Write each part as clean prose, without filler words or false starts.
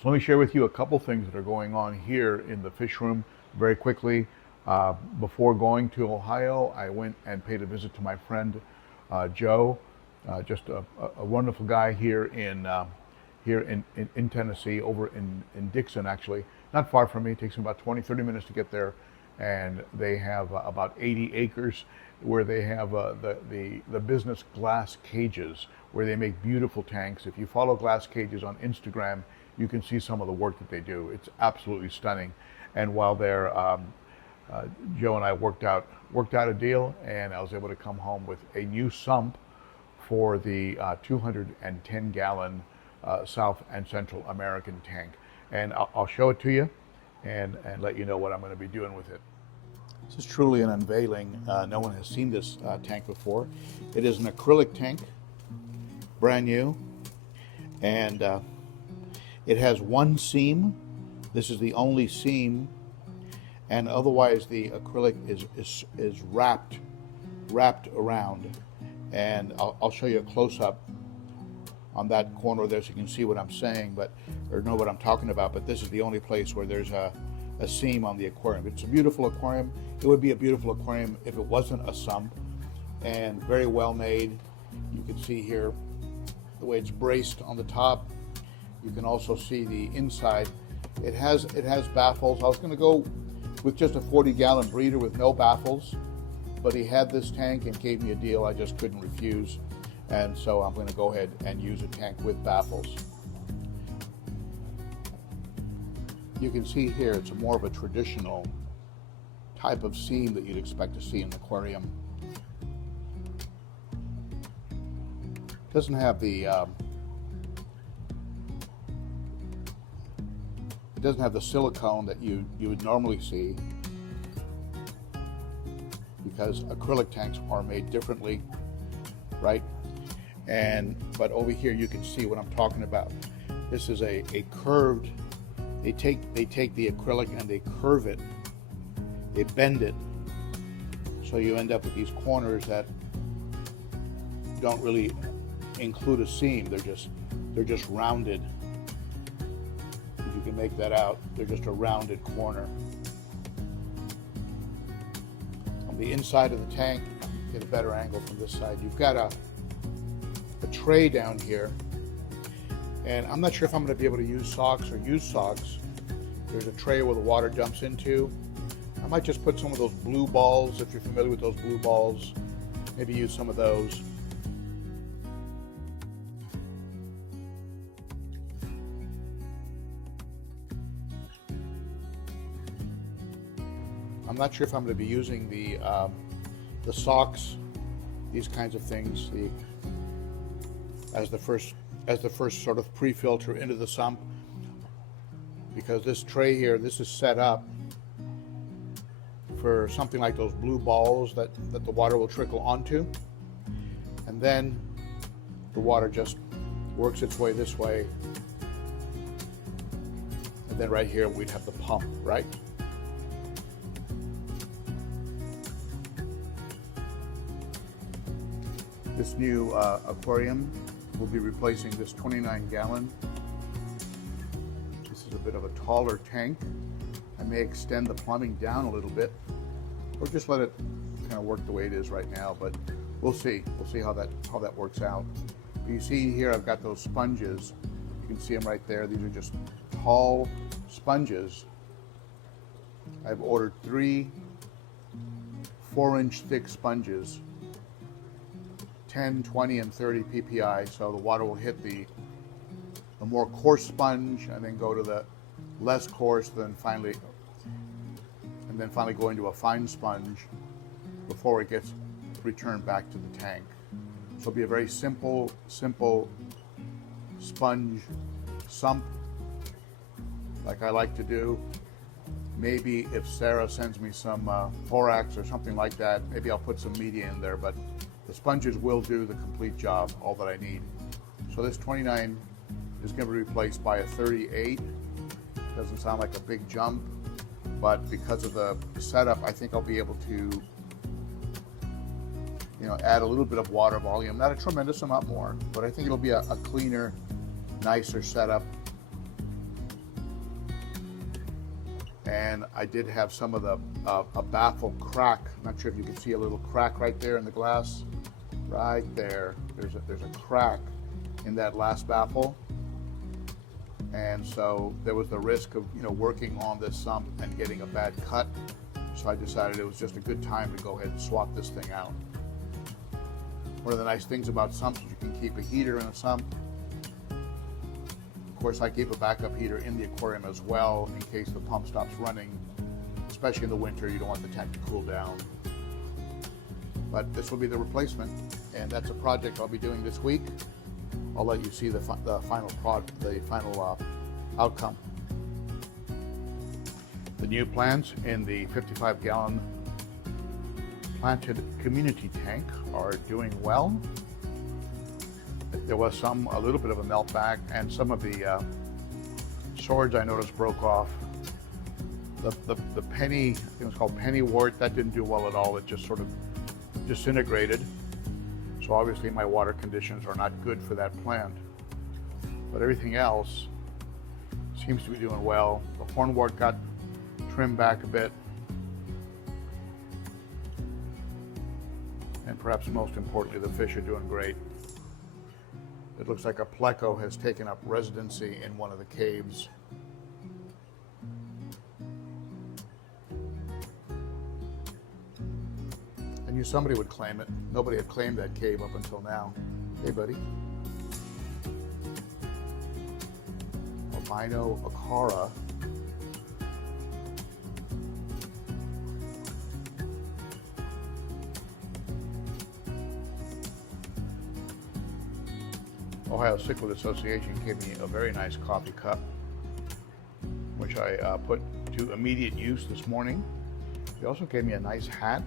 So let me share with you a couple things that are going on here in the fish room very quickly. Before going to Ohio, I went and paid a visit to my friend Joe, just a wonderful guy here in Tennessee, over in Dixon actually, not far from me. It takes me about 20-30 minutes to get there, and they have about 80 acres where they have the business GlassCages, where they make beautiful tanks. If you follow GlassCages on Instagram, you can see some of the work that they do. It's absolutely stunning. And while there, Joe and I worked out a deal, and I was able to come home with a new sump for the 210-gallon South and Central American tank. And I'll show it to you and let you know what I'm going to be doing with it. This is truly an unveiling. No one has seen this tank before. It is an acrylic tank, brand new, and it has one seam. This is the only seam, and otherwise the acrylic is wrapped around. And I'll show you a close-up on that corner there so you can see what I'm saying, or know what I'm talking about. But this is the only place where there's a seam on the aquarium. It's a beautiful aquarium. It would be a beautiful aquarium if it wasn't a sump, and very well made. You can see here the way it's braced on the top. You can also see the inside. It has baffles. I was going to go with just a 40-gallon breeder with no baffles, but he had this tank and gave me a deal I just couldn't refuse, and so I'm going to go ahead and use a tank with baffles. You can see here it's more of a traditional type of seam that you'd expect to see in an aquarium. It doesn't have the silicone that you would normally see, because acrylic tanks are made differently, right? But over here you can see what I'm talking about. This is a curved. They take the acrylic and they curve it. They bend it, so you end up with these corners that don't really include a seam. They're just rounded. If you can make that out, they're just a rounded corner. On the inside of the tank, get a better angle from this side. You've got a tray down here, and I'm not sure if I'm going to be able to use socks or use socks. There's a tray where the water dumps into. I might just put some of those blue balls, if you're familiar with those blue balls, maybe use some of those. I'm not sure if I'm going to be using the socks, these kinds of things, as the first sort of pre-filter into the sump, because this tray here, this is set up for something like those blue balls that the water will trickle onto, and then the water just works its way this way, and then right here we'd have the pump, right? This new aquarium will be replacing this 29-gallon. This is a bit of a taller tank. I may extend the plumbing down a little bit, or just let it kind of work the way it is right now, but we'll see. We'll see how that works out. You see here I've got those sponges. You can see them right there. These are just tall sponges. I've ordered 3 4-inch thick sponges, 10, 20, and 30 ppi, so the water will hit the more coarse sponge and then go to the less coarse, then finally go into a fine sponge before it gets returned back to the tank. So it'll be a very simple sponge sump, like I like to do. Maybe if Sarah sends me some borax or something like that, maybe I'll put some media in there, but the sponges will do the complete job, all that I need. So this 29 is going to be replaced by a 38. Doesn't sound like a big jump, but because of the setup, I think I'll be able to, add a little bit of water volume. Not a tremendous amount more, but I think it'll be a cleaner, nicer setup. and I did have some of the a baffle crack. Not sure if you can see a little crack right there in the glass. Right there, there's a crack in that last baffle, and so there was the risk of working on this sump and getting a bad cut. So I decided it was just a good time to go ahead and swap this thing out. One of the nice things about sumps is you can keep a heater in a sump. Of course, I keep a backup heater in the aquarium as well in case the pump stops running, especially in the winter. You don't want the tank to cool down. But this will be the replacement, and that's a project I'll be doing this week. I'll let you see the final outcome. The new plants in the 55-gallon planted community tank are doing well. There was a little bit of a melt back, and some of the swords I noticed broke off. The penny, I think it was called penny wort, that didn't do well at all. It just sort of disintegrated. So obviously my water conditions are not good for that plant. But everything else seems to be doing well. The hornwort got trimmed back a bit. And perhaps most importantly, the fish are doing great. It looks like a pleco has taken up residency in one of the caves. I knew somebody would claim it. Nobody had claimed that cave up until now. Hey, buddy. Albino Ochart. Ohio Cichlid Association gave me a very nice coffee cup, which I put to immediate use this morning. They also gave me a nice hat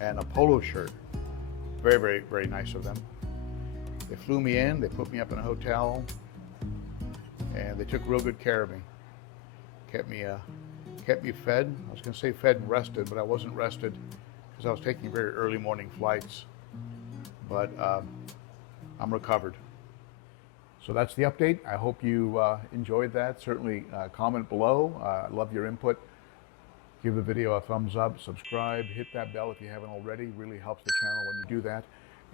and a polo shirt. Very, very, very nice of them. They flew me in, they put me up in a hotel, and they took real good care of me. Kept me fed. I was gonna say fed and rested, but I wasn't rested because I was taking very early morning flights. But I'm recovered. So that's the update. I hope you enjoyed that. Certainly comment below. I love your input. Give the video a thumbs up, subscribe, hit that bell if you haven't already. Really helps the channel when you do that.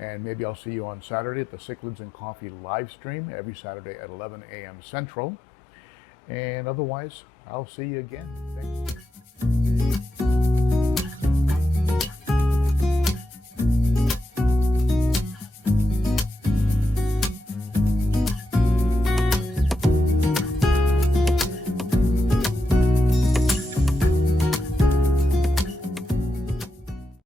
And maybe I'll see you on Saturday at the Cichlids Coffee live stream every Saturday at 11 a.m. Central. And otherwise, I'll see you again. Thanks.